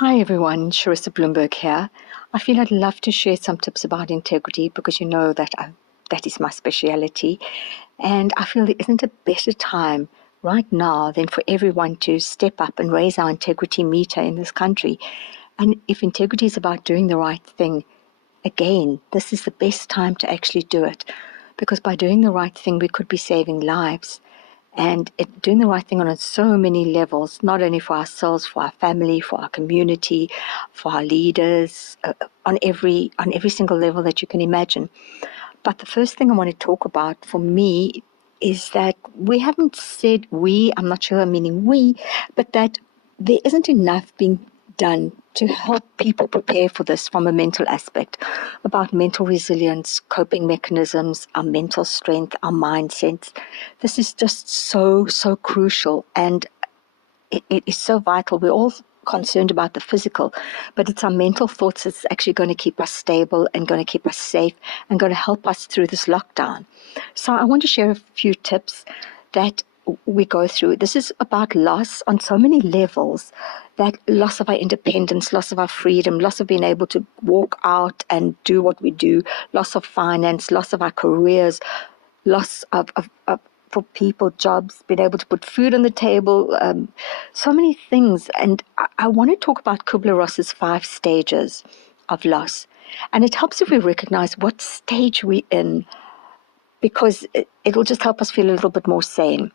Hi everyone, Charissa Bloomberg here. I feel I'd love to share some tips about integrity because you know that that is my speciality. And I feel there isn't a better time right now than for everyone to step up and raise our integrity meter in this country. And if integrity is about doing the right thing, again, this is the best time to actually do it. Because by doing the right thing, we could be saving lives. And doing the right thing on so many levels, not only for ourselves, for our family, for our community, for our leaders, on every single level that you can imagine. But the first thing I want to talk about for me is that we haven't said I'm not sure I'm meaning we, but that there isn't enough being done to help people prepare for this from a mental aspect, about mental resilience, coping mechanisms, our mental strength, our mindsets. This is just so crucial, and it is so vital. We're all concerned about the physical, but it's our mental thoughts that's actually going to keep us stable and going to keep us safe and going to help us through this lockdown. So I want to share a few tips that we go through. This is about loss on so many levels, that loss of our independence, loss of our freedom, loss of being able to walk out and do what we do, loss of finance, loss of our careers, loss of for people, jobs, being able to put food on the table, so many things. And I want to talk about Kubler-Ross's 5 stages of loss. And it helps if we recognize what stage we're in, because it'll just help us feel a little bit more sane.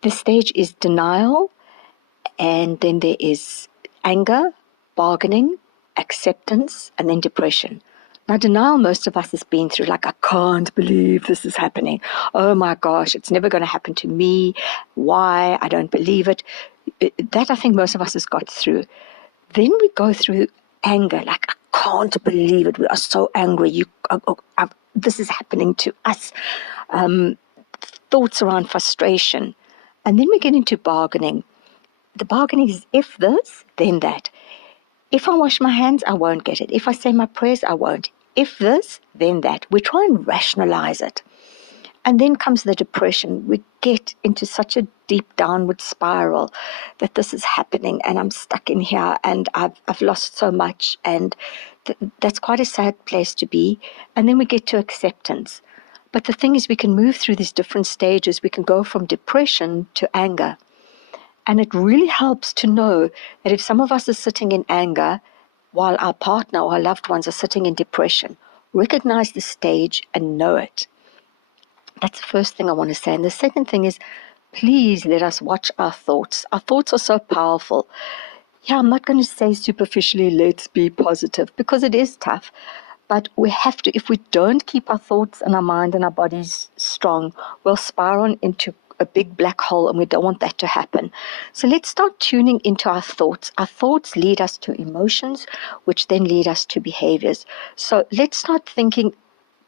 This stage is denial, and then there is anger, bargaining, acceptance, and then depression. Now, denial, most of us has been through, like, I can't believe this is happening. Oh my gosh, it's never going to happen to me. Why? I don't believe it. That I think most of us has got through. Then we go through anger, like, I can't believe it. We are so angry. This is happening to us. Thoughts around frustration. And then we get into bargaining. The bargaining is, if this, then that. If I wash my hands, I won't get it. If I say my prayers, I won't. If this, then that. We try and rationalize it. And then comes the depression. We get into such a deep downward spiral that this is happening and I'm stuck in here and I've lost so much, and that's quite a sad place to be. And then we get to acceptance. But the thing is, we can move through these different stages. We can go from depression to anger. And it really helps to know that if some of us are sitting in anger while our partner or our loved ones are sitting in depression, recognize the stage and know it. That's the first thing I want to say. And the second thing is, please let us watch our thoughts. Our thoughts are so powerful. Yeah, I'm not going to say superficially, let's be positive, because it is tough. But we have to, if we don't keep our thoughts and our mind and our bodies strong, we'll spiral into a big black hole, and we don't want that to happen. So let's start tuning into our thoughts. Our thoughts lead us to emotions, which then lead us to behaviors. So let's start thinking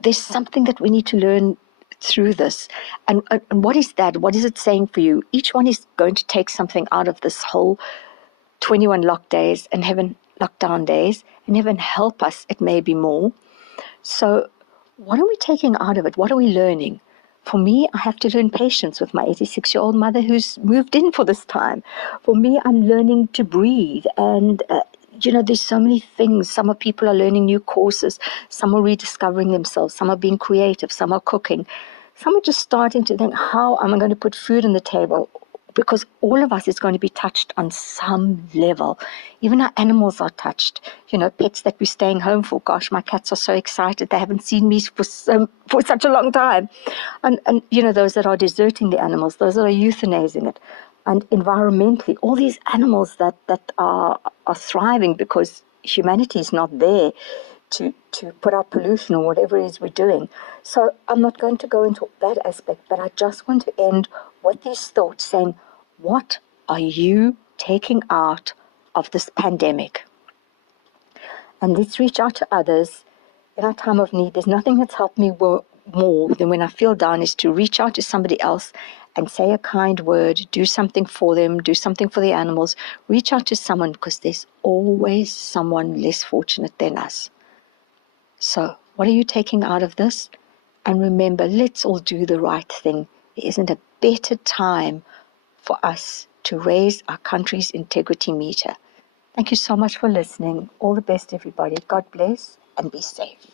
there's something that we need to learn through this. And what is that? What is it saying for you? Each one is going to take something out of this whole 21 lockdown days, and heaven help us, it may be more. So what are we taking out of it? What are we learning? For me, I have to learn patience with my 86-year-old mother who's moved in for this time. For me, I'm learning to breathe. And, there's so many things. Some people are learning new courses. Some are rediscovering themselves. Some are being creative. Some are cooking. Some are just starting to think, how am I going to put food on the table? Because all of us is going to be touched on some level. Even our animals are touched. Pets that we're staying home for. Gosh, my cats are so excited. They haven't seen me for such a long time. And those that are deserting the animals, those that are euthanizing it. And environmentally, all these animals that are thriving because humanity is not there to put out pollution or whatever it is we're doing. So I'm not going to go into that aspect, but I just want to end with these thoughts saying, what are you taking out of this pandemic? And let's reach out to others in our time of need. There's nothing that's helped me more than when I feel down is to reach out to somebody else and say a kind word, do something for them, do something for the animals, reach out to someone, because there's always someone less fortunate than us. So what are you taking out of this? And remember, let's all do the right thing. There isn't a better time for us to raise our country's integrity meter. Thank you so much for listening. All the best, everybody. God bless and be safe.